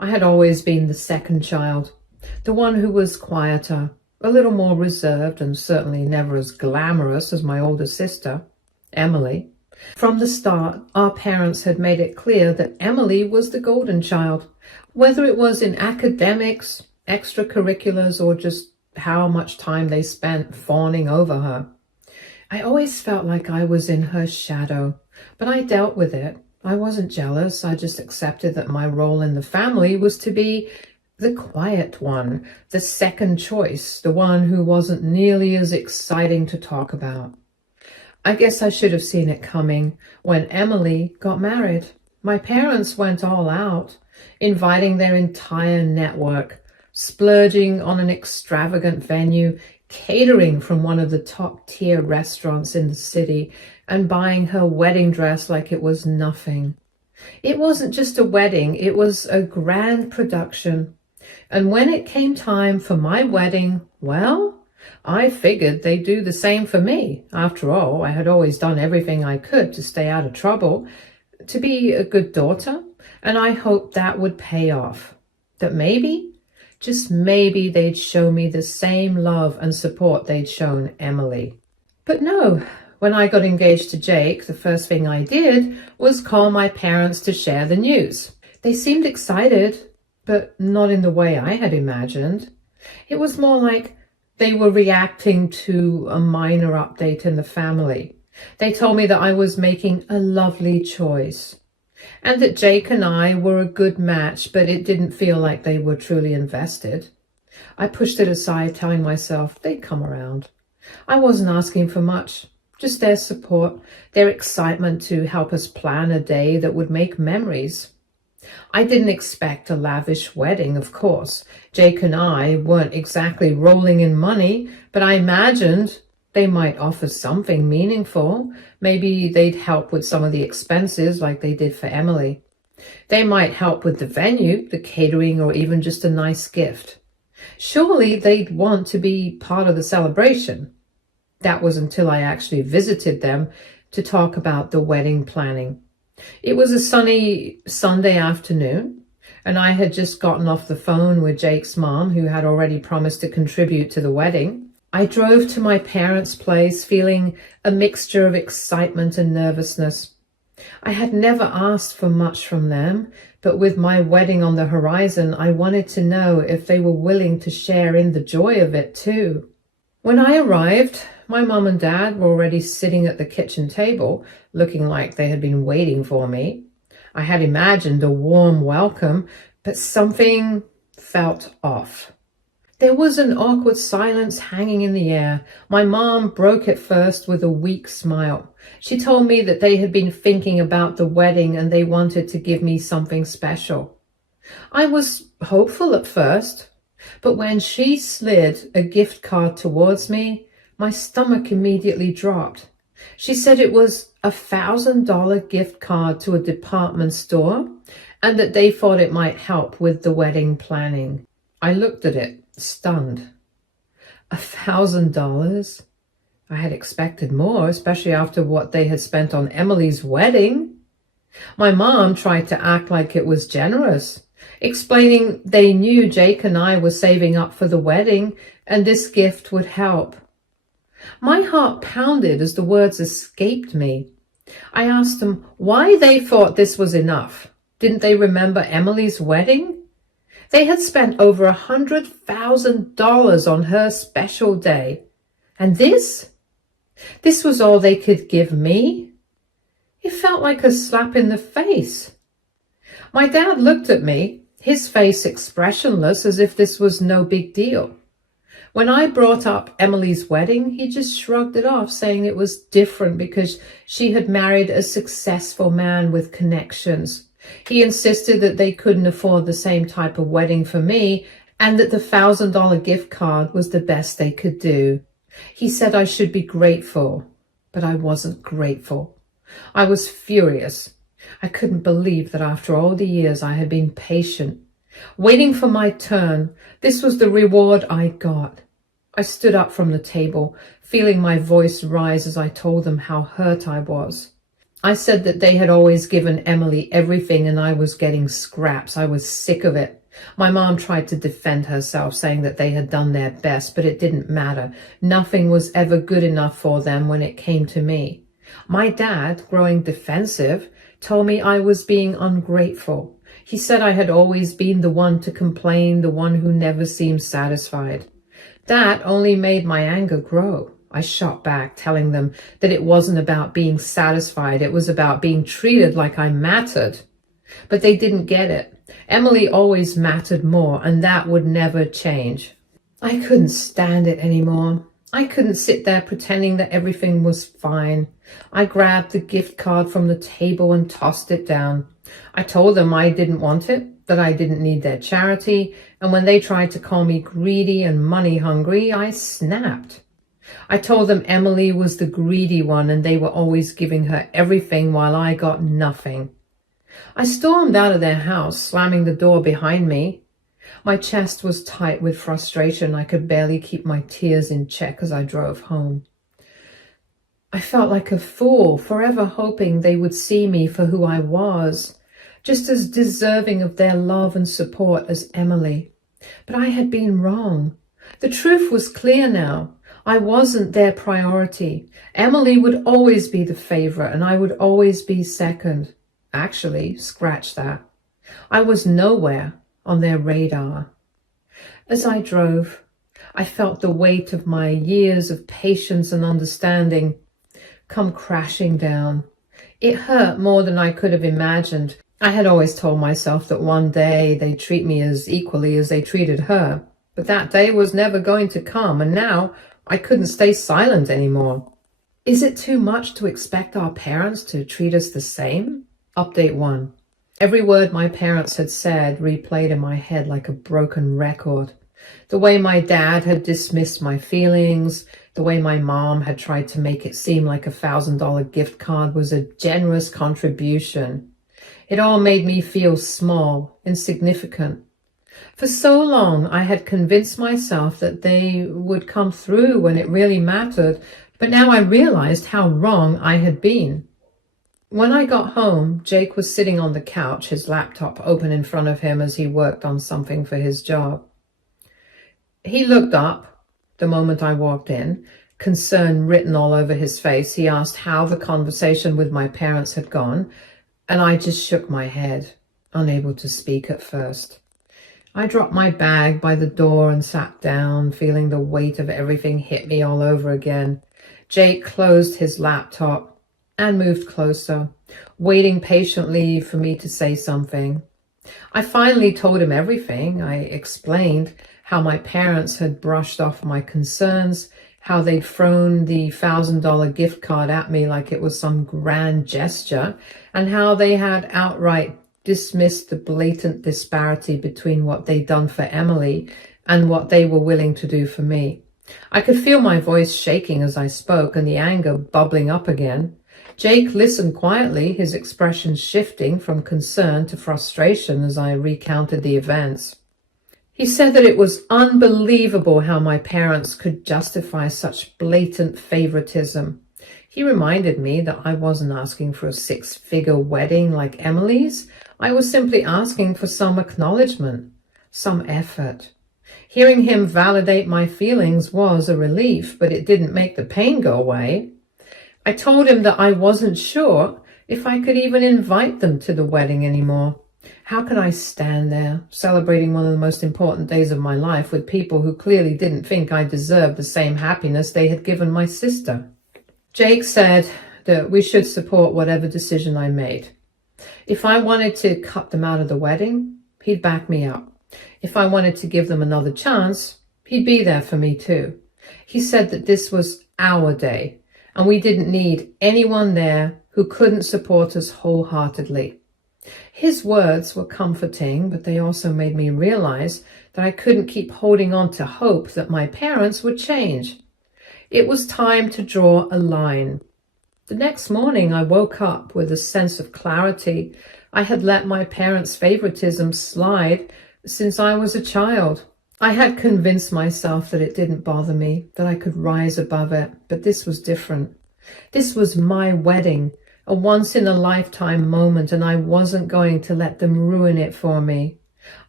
I had always been the second child, the one who was quieter, a little more reserved, and certainly never as glamorous as my older sister, Emily. From the start, our parents had made it clear that Emily was the golden child, whether it was in academics, extracurriculars, or just how much time they spent fawning over her. I always felt like I was in her shadow, but I dealt with it. I wasn't jealous. I just accepted that my role in the family was to be the quiet one, the second choice, the one who wasn't nearly as exciting to talk about. I guess I should have seen it coming when Emily got married. My parents went all out, inviting their entire network, splurging on an extravagant venue, catering from one of the top-tier restaurants in the city, and buying her wedding dress like it was nothing. It wasn't just a wedding, it was a grand production. And when it came time for my wedding, well, I figured they'd do the same for me. After all, I had always done everything I could to stay out of trouble, to be a good daughter, and I hoped that would pay off. That maybe, just maybe, they'd show me the same love and support they'd shown Emily. But no, when I got engaged to Jake, the first thing I did was call my parents to share the news. They seemed excited, but not in the way I had imagined. It was more like they were reacting to a minor update in the family. They told me that I was making a lovely choice and that Jake and I were a good match, but it didn't feel like they were truly invested. I pushed it aside, telling myself they'd come around. I wasn't asking for much, just their support, their excitement to help us plan a day that would make memories. I didn't expect a lavish wedding, of course. Jake and I weren't exactly rolling in money, but I imagined they might offer something meaningful. Maybe they'd help with some of the expenses like they did for Emily. They might help with the venue, the catering, or even just a nice gift. Surely they'd want to be part of the celebration. That was until I actually visited them to talk about the wedding planning. It was a sunny Sunday afternoon, and I had just gotten off the phone with Jake's mom, who had already promised to contribute to the wedding. I drove to my parents' place feeling a mixture of excitement and nervousness. I had never asked for much from them, but with my wedding on the horizon, I wanted to know if they were willing to share in the joy of it too. When I arrived, my mom and dad were already sitting at the kitchen table, looking like they had been waiting for me. I had imagined a warm welcome, but something felt off. There was an awkward silence hanging in the air. My mom broke it first with a weak smile. She told me that they had been thinking about the wedding and they wanted to give me something special. I was hopeful at first, but when she slid a gift card towards me, my stomach immediately dropped. She said it was a $1,000 gift card to a department store and that they thought it might help with the wedding planning. I looked at it, stunned. $1,000? I had expected more, especially after what they had spent on Emily's wedding. My mom tried to act like it was generous, explaining they knew Jake and I were saving up for the wedding and this gift would help. My heart pounded as the words escaped me. I asked them why they thought this was enough. Didn't they remember Emily's wedding? They had spent over $100,000 on her special day. And this? This was all they could give me? It felt like a slap in the face. My dad looked at me, his face expressionless, as if this was no big deal. When I brought up Emily's wedding, he just shrugged it off, saying it was different because she had married a successful man with connections. He insisted that they couldn't afford the same type of wedding for me and that the $1,000 gift card was the best they could do. He said I should be grateful, but I wasn't grateful. I was furious. I couldn't believe that after all the years I had been patient, waiting for my turn. This was the reward I got. I stood up from the table, feeling my voice rise as I told them how hurt I was. I said that they had always given Emily everything and I was getting scraps. I was sick of it. My mom tried to defend herself, saying that they had done their best, but it didn't matter. Nothing was ever good enough for them when it came to me. My dad, growing defensive, told me I was being ungrateful. He said I had always been the one to complain, the one who never seemed satisfied. That only made my anger grow. I shot back, telling them that it wasn't about being satisfied, it was about being treated like I mattered. But they didn't get it. Emily always mattered more, and that would never change. I couldn't stand it anymore. I couldn't sit there pretending that everything was fine. I grabbed the gift card from the table and tossed it down. I told them I didn't want it, that I didn't need their charity, and when they tried to call me greedy and money hungry, I snapped. I told them Emily was the greedy one and they were always giving her everything while I got nothing. I stormed out of their house, slamming the door behind me. My chest was tight with frustration. I could barely keep my tears in check as I drove home. I felt like a fool, forever hoping they would see me for who I was, just as deserving of their love and support as Emily. But I had been wrong. The truth was clear now. I wasn't their priority. Emily would always be the favorite and I would always be second. Actually, scratch that. I was nowhere on their radar. As I drove, I felt the weight of my years of patience and understanding come crashing down. It hurt more than I could have imagined. I had always told myself that one day they'd treat me as equally as they treated her. But that day was never going to come, and now I couldn't stay silent anymore. Is it too much to expect our parents to treat us the same? Update 1. Every word my parents had said replayed in my head like a broken record. The way my dad had dismissed my feelings, the way my mom had tried to make it seem like a $1,000 gift card was a generous contribution. It all made me feel small, insignificant. For so long, I had convinced myself that they would come through when it really mattered, but now I realized how wrong I had been. When I got home, Jake was sitting on the couch, his laptop open in front of him as he worked on something for his job. He looked up the moment I walked in, concern written all over his face. He asked how the conversation with my parents had gone, and I just shook my head, unable to speak at first. I dropped my bag by the door and sat down, feeling the weight of everything hit me all over again. Jake closed his laptop and moved closer, waiting patiently for me to say something. I finally told him everything. I explained how my parents had brushed off my concerns, how they'd thrown the $1,000 gift card at me like it was some grand gesture, and how they had outright dismissed the blatant disparity between what they'd done for Emily and what they were willing to do for me. I could feel my voice shaking as I spoke and the anger bubbling up again. Jake listened quietly, his expression shifting from concern to frustration as I recounted the events. He said that it was unbelievable how my parents could justify such blatant favoritism. He reminded me that I wasn't asking for a 6-figure wedding like Emily's. I was simply asking for some acknowledgement, some effort. Hearing him validate my feelings was a relief, but it didn't make the pain go away. I told him that I wasn't sure if I could even invite them to the wedding anymore. How could I stand there, celebrating one of the most important days of my life with people who clearly didn't think I deserved the same happiness they had given my sister? Jake said that we should support whatever decision I made. If I wanted to cut them out of the wedding, he'd back me up. If I wanted to give them another chance, he'd be there for me too. He said that this was our day, and we didn't need anyone there who couldn't support us wholeheartedly. His words were comforting, but they also made me realize that I couldn't keep holding on to hope that my parents would change. It was time to draw a line. The next morning, I woke up with a sense of clarity. I had let my parents' favoritism slide since I was a child. I had convinced myself that it didn't bother me, that I could rise above it, but this was different. This was my wedding, a once-in-a-lifetime moment, and I wasn't going to let them ruin it for me.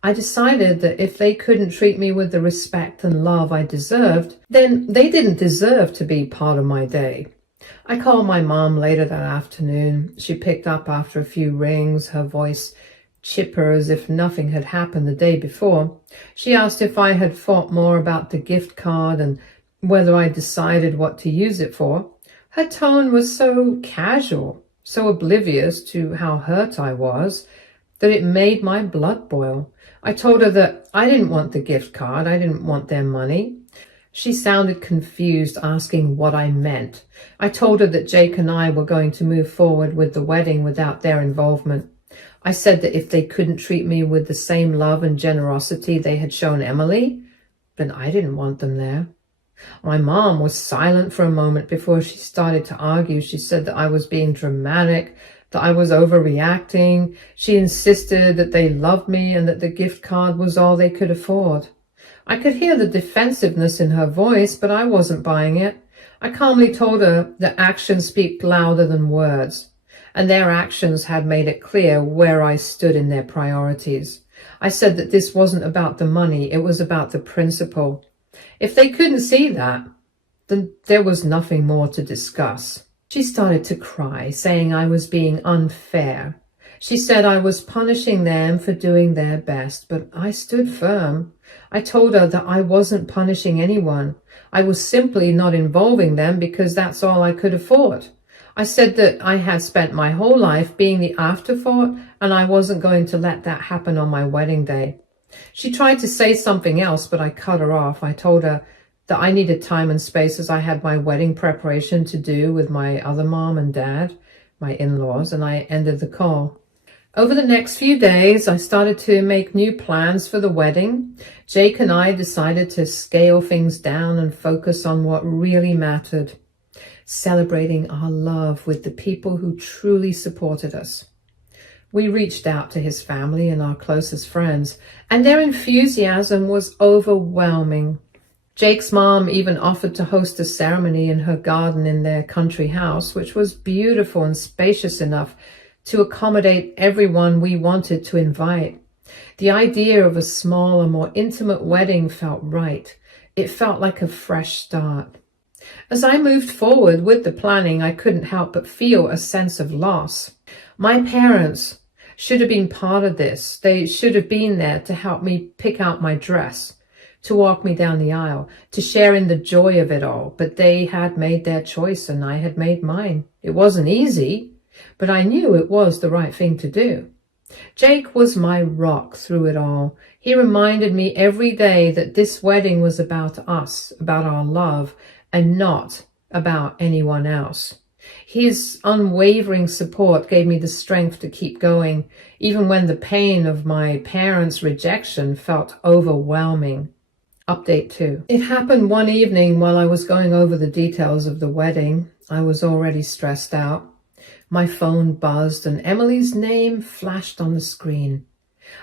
I decided that if they couldn't treat me with the respect and love I deserved, then they didn't deserve to be part of my day. I called my mom later that afternoon. She picked up after a few rings, her voice chipper as if nothing had happened the day before. She asked if I had thought more about the gift card and whether I decided what to use it for. Her tone was so casual, so oblivious to how hurt I was, that it made my blood boil. I told her that I didn't want the gift card, I didn't want their money. She sounded confused, asking what I meant. I told her that Jake and I were going to move forward with the wedding without their involvement. I said that if they couldn't treat me with the same love and generosity they had shown Emily, then I didn't want them there. My mom was silent for a moment before she started to argue. She said that I was being dramatic, that I was overreacting. She insisted that they loved me and that the gift card was all they could afford. I could hear the defensiveness in her voice, but I wasn't buying it. I calmly told her that actions speak louder than words, and their actions had made it clear where I stood in their priorities. I said that this wasn't about the money, it was about the principle. If they couldn't see that, then there was nothing more to discuss. She started to cry, saying I was being unfair. She said I was punishing them for doing their best, but I stood firm. I told her that I wasn't punishing anyone. I was simply not involving them because that's all I could afford. I said that I had spent my whole life being the afterthought, and I wasn't going to let that happen on my wedding day. She tried to say something else, but I cut her off. I told her that I needed time and space as I had my wedding preparation to do with my other mom and dad, my in-laws, and I ended the call. Over the next few days, I started to make new plans for the wedding. Jake and I decided to scale things down and focus on what really mattered, celebrating our love with the people who truly supported us. We reached out to his family and our closest friends, and their enthusiasm was overwhelming. Jake's mom even offered to host a ceremony in her garden in their country house, which was beautiful and spacious enough to accommodate everyone we wanted to invite. The idea of a smaller, more intimate wedding felt right. It felt like a fresh start. As I moved forward with the planning, I couldn't help but feel a sense of loss. My parents should have been part of this. They should have been there to help me pick out my dress, to walk me down the aisle, to share in the joy of it all. But they had made their choice and I had made mine. It wasn't easy, but I knew it was the right thing to do. Jake was my rock through it all. He reminded me every day that this wedding was about us, about our love, and not about anyone else. His unwavering support gave me the strength to keep going, even when the pain of my parents' rejection felt overwhelming. Update 2. It happened one evening while I was going over the details of the wedding. I was already stressed out. My phone buzzed and Emily's name flashed on the screen.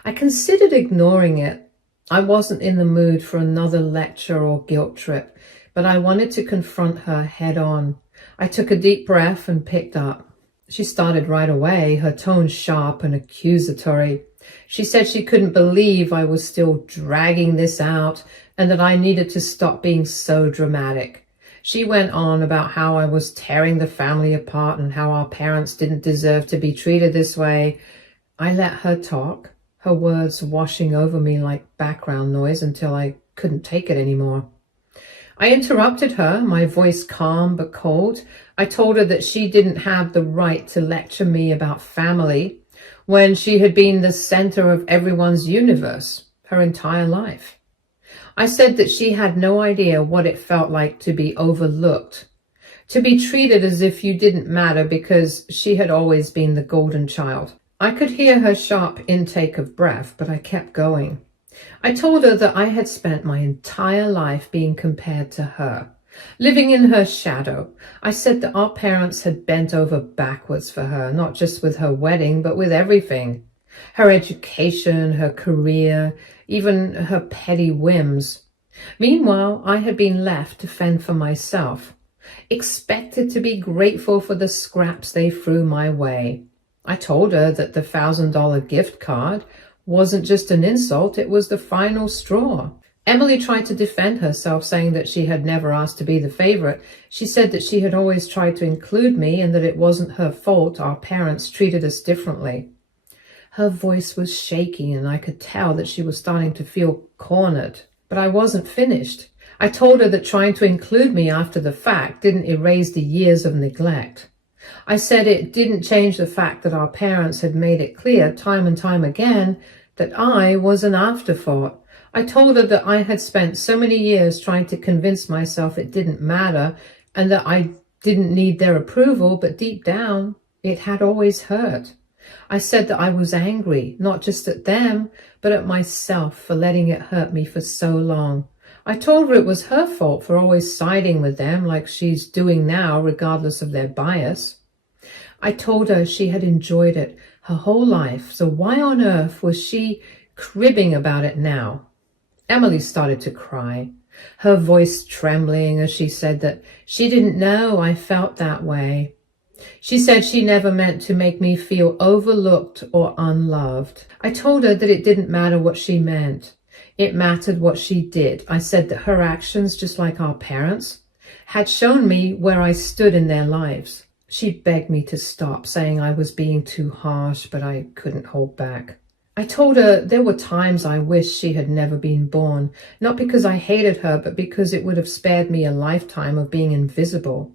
I considered ignoring it. I wasn't in the mood for another lecture or guilt trip, but I wanted to confront her head on. I took a deep breath and picked up. She started right away, her tone sharp and accusatory. She said she couldn't believe I was still dragging this out and that I needed to stop being so dramatic. She went on about how I was tearing the family apart and how our parents didn't deserve to be treated this way. I let her talk, her words washing over me like background noise until I couldn't take it anymore. I interrupted her, my voice calm but cold. I told her that she didn't have the right to lecture me about family when she had been the center of everyone's universe her entire life. I said that she had no idea what it felt like to be overlooked, to be treated as if you didn't matter because she had always been the golden child. I could hear her sharp intake of breath, but I kept going. I told her that I had spent my entire life being compared to her, living in her shadow. I said that our parents had bent over backwards for her, not just with her wedding, but with everything. Her education, her career, even her petty whims. Meanwhile, I had been left to fend for myself. expected to be grateful for the scraps they threw my way. I told her that the $1,000 gift card wasn't just an insult, it was the final straw. Emily tried to defend herself, saying that she had never asked to be the favorite. She said that she had always tried to include me and that it wasn't her fault our parents treated us differently. Her voice was shaky and I could tell that she was starting to feel cornered. But I wasn't finished. I told her that trying to include me after the fact didn't erase the years of neglect. I said it didn't change the fact that our parents had made it clear time and time again that I was an afterthought. I told her that I had spent so many years trying to convince myself it didn't matter and that I didn't need their approval, but deep down, it had always hurt. I said that I was angry, not just at them, but at myself for letting it hurt me for so long. I told her it was her fault for always siding with them like she's doing now, regardless of their bias. I told her she had enjoyed it her whole life, so why on earth was she cribbing about it now? Emily started to cry, her voice trembling as she said that she didn't know I felt that way. She said she never meant to make me feel overlooked or unloved. I told her that it didn't matter what she meant. It mattered what she did. I said that her actions, just like our parents, had shown me where I stood in their lives. She begged me to stop, saying I was being too harsh, but I couldn't hold back. I told her there were times I wished she had never been born, not because I hated her, but because it would have spared me a lifetime of being invisible.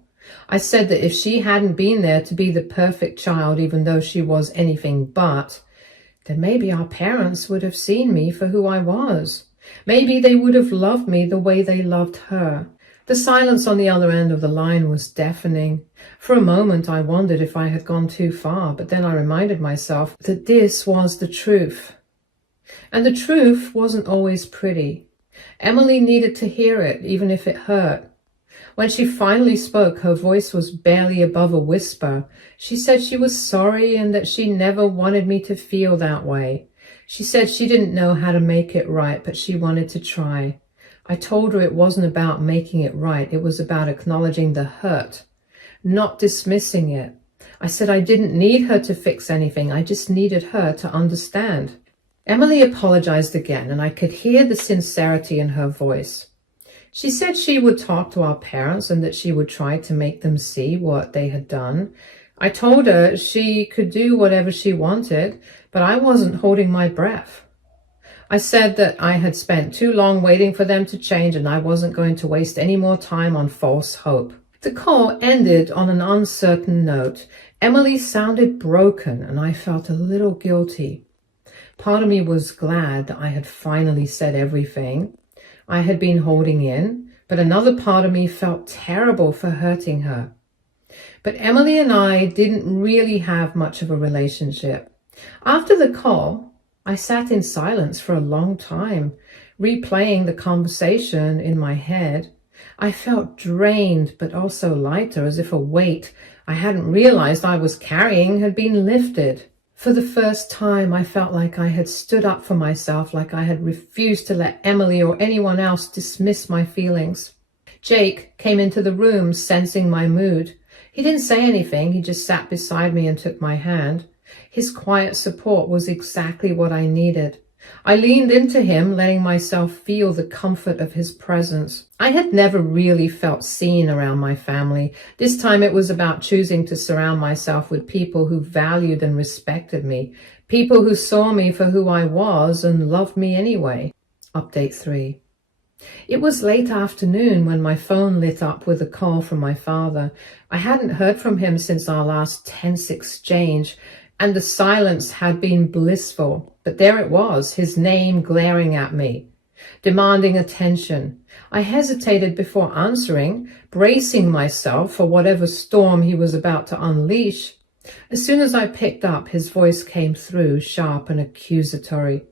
I said that if she hadn't been there to be the perfect child, even though she was anything but, then maybe our parents would have seen me for who I was. Maybe they would have loved me the way they loved her. The silence on the other end of the line was deafening. For a moment I wondered if I had gone too far, but then I reminded myself that this was the truth. And the truth wasn't always pretty. Emily needed to hear it, even if it hurt. When she finally spoke, her voice was barely above a whisper. She said she was sorry and that she never wanted me to feel that way. She said she didn't know how to make it right, but she wanted to try. I told her it wasn't about making it right. It was about acknowledging the hurt, not dismissing it. I said I didn't need her to fix anything. I just needed her to understand. Emily apologized again, and I could hear the sincerity in her voice. She said she would talk to our parents and that she would try to make them see what they had done. I told her she could do whatever she wanted, but I wasn't holding my breath. I said that I had spent too long waiting for them to change and I wasn't going to waste any more time on false hope. The call ended on an uncertain note. Emily sounded broken and I felt a little guilty. Part of me was glad that I had finally said everything I had been holding in, but another part of me felt terrible for hurting her. But Emily and I didn't really have much of a relationship. After the call, I sat in silence for a long time, replaying the conversation in my head. I felt drained, but also lighter, as if a weight I hadn't realized I was carrying had been lifted. For the first time, I felt like I had stood up for myself, like I had refused to let Emily or anyone else dismiss my feelings. Jake came into the room, sensing my mood. He didn't say anything, he just sat beside me and took my hand. His quiet support was exactly what I needed. I leaned into him, letting myself feel the comfort of his presence. I had never really felt seen around my family. This time it was about choosing to surround myself with people who valued and respected me, people who saw me for who I was and loved me anyway. Update 3. It was late afternoon when my phone lit up with a call from my father. I hadn't heard from him since our last tense exchange, and the silence had been blissful. But there it was, his name glaring at me, demanding attention. I hesitated before answering, bracing myself for whatever storm he was about to unleash. As soon as I picked up, his voice came through, sharp and accusatory.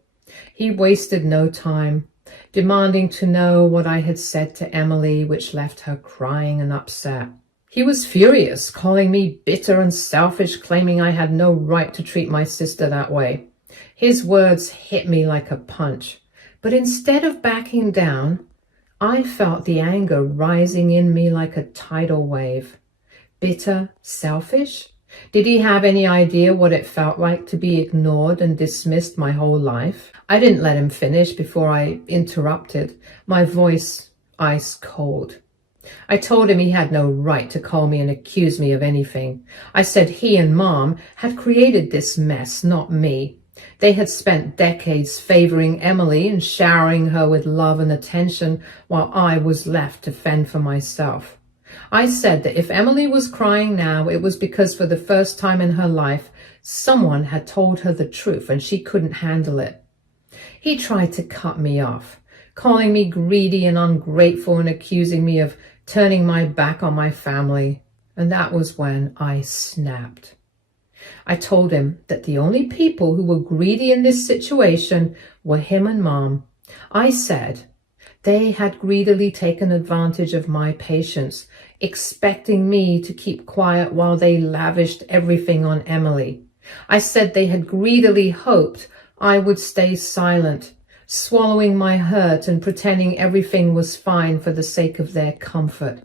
He wasted no time, demanding to know what I had said to Emily, which left her crying and upset. He was furious, calling me bitter and selfish, claiming I had no right to treat my sister that way. His words hit me like a punch, but instead of backing down, I felt the anger rising in me like a tidal wave. Bitter, selfish? Did he have any idea what it felt like to be ignored and dismissed my whole life? I didn't let him finish before I interrupted, my voice ice cold. I told him he had no right to call me and accuse me of anything. I said he and Mom had created this mess, not me. They had spent decades favoring Emily and showering her with love and attention while I was left to fend for myself. I said that if Emily was crying now, it was because for the first time in her life, someone had told her the truth and she couldn't handle it. He tried to cut me off, calling me greedy and ungrateful and accusing me of turning my back on my family. And that was when I snapped. I told him that the only people who were greedy in this situation were him and Mom. I said they had greedily taken advantage of my patience, expecting me to keep quiet while they lavished everything on Emily. I said they had greedily hoped I would stay silent, swallowing my hurt and pretending everything was fine for the sake of their comfort.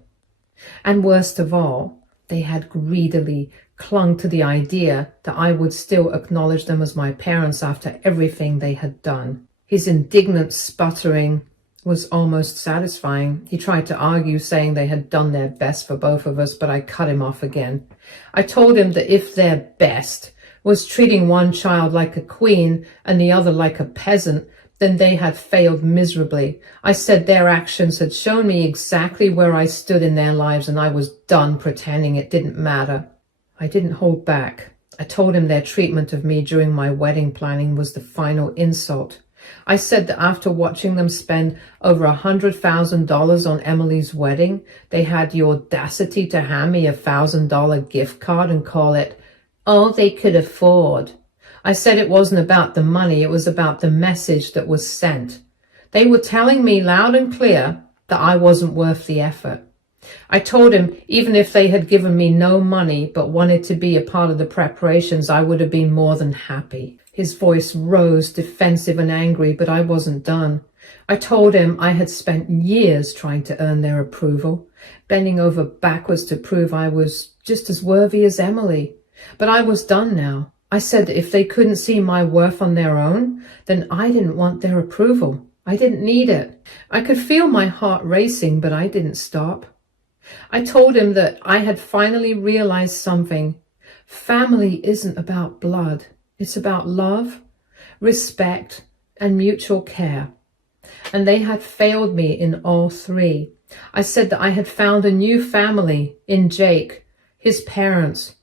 And worst of all, they had greedily clung to the idea that I would still acknowledge them as my parents after everything they had done. His indignant sputtering was almost satisfying. He tried to argue, saying they had done their best for both of us, but I cut him off again. I told him that if their best was treating one child like a queen and the other like a peasant, then they had failed miserably. I said their actions had shown me exactly where I stood in their lives, and I was done pretending it didn't matter. I didn't hold back. I told him their treatment of me during my wedding planning was the final insult. I said that after watching them spend over $100,000 on Emily's wedding, they had the audacity to hand me a $1,000 gift card and call it all they could afford. I said it wasn't about the money, it was about the message that was sent. They were telling me loud and clear that I wasn't worth the effort. I told him even if they had given me no money but wanted to be a part of the preparations, I would have been more than happy. His voice rose, defensive and angry, but I wasn't done. I told him I had spent years trying to earn their approval, bending over backwards to prove I was just as worthy as Emily. But I was done now. I said that if they couldn't see my worth on their own, then I didn't want their approval. I didn't need it. I could feel my heart racing, but I didn't stop. I told him that I had finally realized something. Family isn't about blood. It's about love, respect, and mutual care. And they had failed me in all three. I said that I had found a new family in Jake, his parents,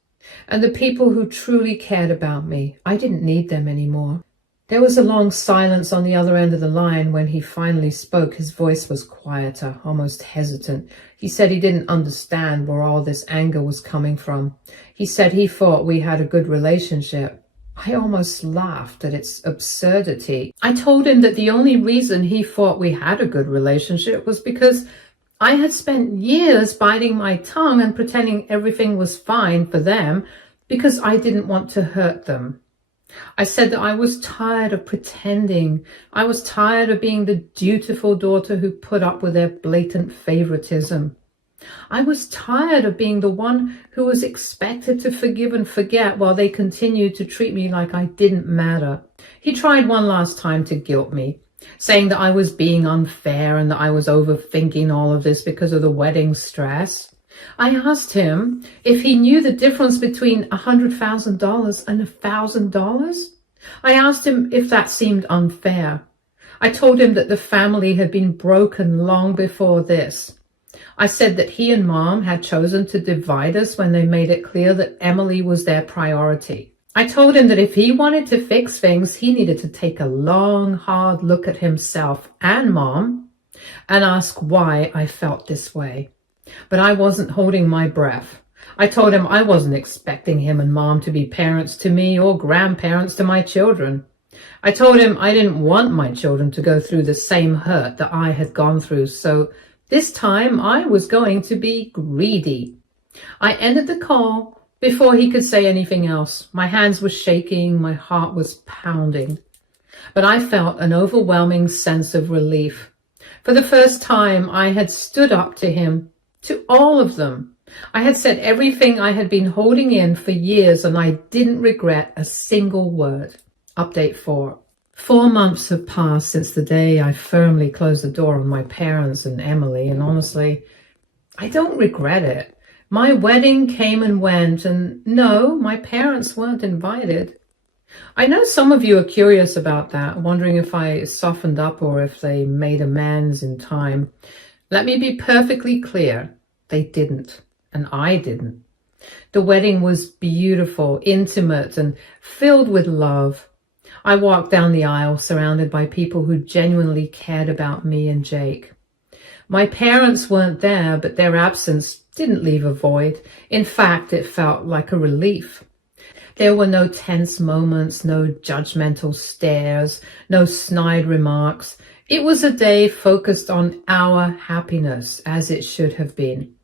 and the people who truly cared about me. I didn't need them anymore. There was a long silence on the other end of the line. When he finally spoke, his voice was quieter, almost hesitant. He said he didn't understand where all this anger was coming from. He said he thought we had a good relationship. I almost laughed at its absurdity. I told him that the only reason he thought we had a good relationship was because I had spent years biting my tongue and pretending everything was fine for them because I didn't want to hurt them. I said that I was tired of pretending. I was tired of being the dutiful daughter who put up with their blatant favoritism. I was tired of being the one who was expected to forgive and forget while they continued to treat me like I didn't matter. He tried one last time to guilt me, saying that I was being unfair and that I was overthinking all of this because of the wedding stress. I asked him if he knew the difference between $100,000 and $1,000. I asked him if that seemed unfair. I told him that the family had been broken long before this. I said that he and Mom had chosen to divide us when they made it clear that Emily was their priority. I told him that if he wanted to fix things, he needed to take a long, hard look at himself and Mom and ask why I felt this way. But I wasn't holding my breath. I told him I wasn't expecting him and Mom to be parents to me or grandparents to my children. I told him I didn't want my children to go through the same hurt that I had gone through, so this time I was going to be greedy. I ended the call before he could say anything else. My hands were shaking, my heart was pounding. But I felt an overwhelming sense of relief. For the first time, I had stood up to him, to all of them. I had said everything I had been holding in for years, and I didn't regret a single word. Update 4. 4 months have passed since the day I firmly closed the door on my parents and Emily, and honestly, I don't regret it. My wedding came and went, and no, my parents weren't invited. I know some of you are curious about that, wondering if I softened up or if they made amends in time. Let me be perfectly clear. They didn't, and I didn't. The wedding was beautiful, intimate, and filled with love. I walked down the aisle surrounded by people who genuinely cared about me and Jake. My parents weren't there, but their absence didn't leave a void. In fact, it felt like a relief. There were no tense moments, no judgmental stares, no snide remarks. It was a day focused on our happiness, as it should have been.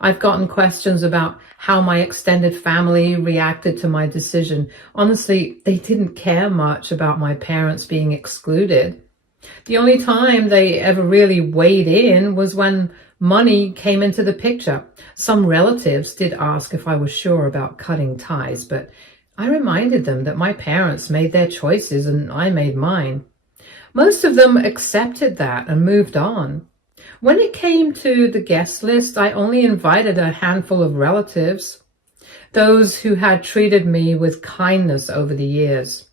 I've gotten questions about how my extended family reacted to my decision. Honestly, they didn't care much about my parents being excluded. The only time they ever really weighed in was when money came into the picture. Some relatives did ask if I was sure about cutting ties, but I reminded them that my parents made their choices and I made mine. Most of them accepted that and moved on. When it came to the guest list, I only invited a handful of relatives, those who had treated me with kindness over the years.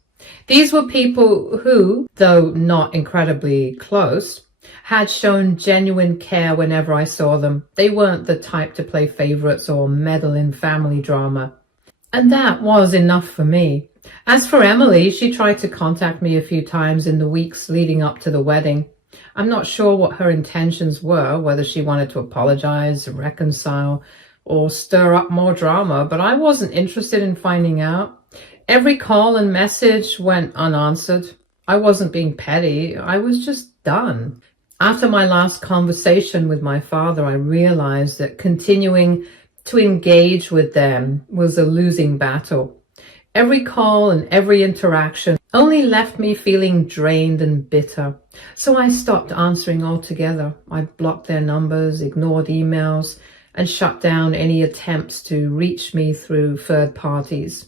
These were people who, though not incredibly close, had shown genuine care whenever I saw them. They weren't the type to play favorites or meddle in family drama. And that was enough for me. As for Emily, she tried to contact me a few times in the weeks leading up to the wedding. I'm not sure what her intentions were, whether she wanted to apologize, reconcile, or stir up more drama, but I wasn't interested in finding out. Every call and message went unanswered. I wasn't being petty. I was just done. After my last conversation with my father, I realized that continuing to engage with them was a losing battle. Every call and every interaction only left me feeling drained and bitter. So I stopped answering altogether. I blocked their numbers, ignored emails, and shut down any attempts to reach me through third parties.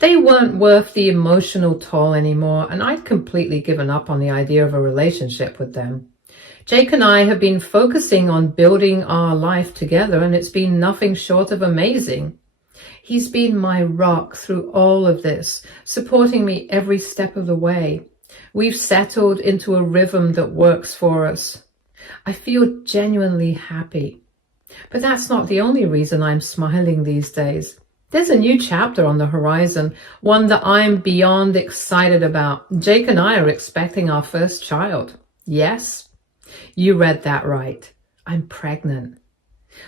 They weren't worth the emotional toll anymore, and I'd completely given up on the idea of a relationship with them. Jake and I have been focusing on building our life together, and it's been nothing short of amazing. He's been my rock through all of this, supporting me every step of the way. We've settled into a rhythm that works for us. I feel genuinely happy. But that's not the only reason I'm smiling these days. There's a new chapter on the horizon, one that I'm beyond excited about. Jake and I are expecting our first child. Yes, you read that right. I'm pregnant.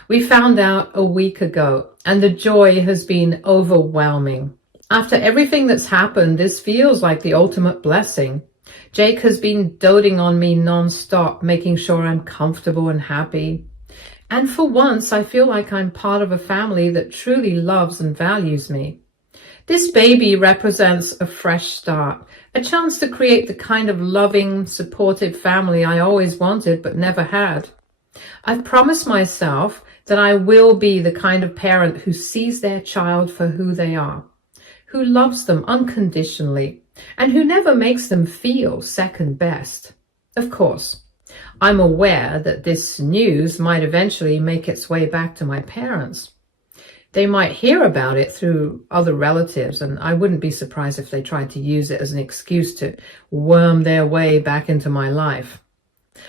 We found out a week ago, and the joy has been overwhelming. After everything that's happened, this feels like the ultimate blessing. Jake has been doting on me non-stop, making sure I'm comfortable and happy. And for once, I feel like I'm part of a family that truly loves and values me. This baby represents a fresh start, a chance to create the kind of loving, supportive family I always wanted but never had. I've promised myself that I will be the kind of parent who sees their child for who they are, who loves them unconditionally, and who never makes them feel second best. Of course, I'm aware that this news might eventually make its way back to my parents. They might hear about it through other relatives, and I wouldn't be surprised if they tried to use it as an excuse to worm their way back into my life.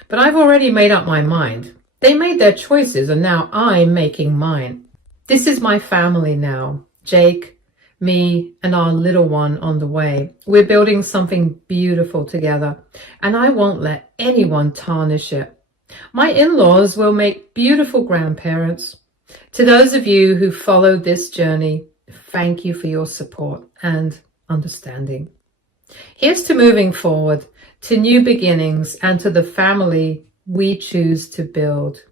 But I've already made up my mind. They made their choices, and now I'm making mine. This is my family now. Jake, me, and our little one on the way. We're building something beautiful together, and I won't let anyone tarnish it. My in-laws will make beautiful grandparents. To those of you who followed this journey, thank you for your support and understanding. Here's to moving forward, to new beginnings, and to the family we choose to build.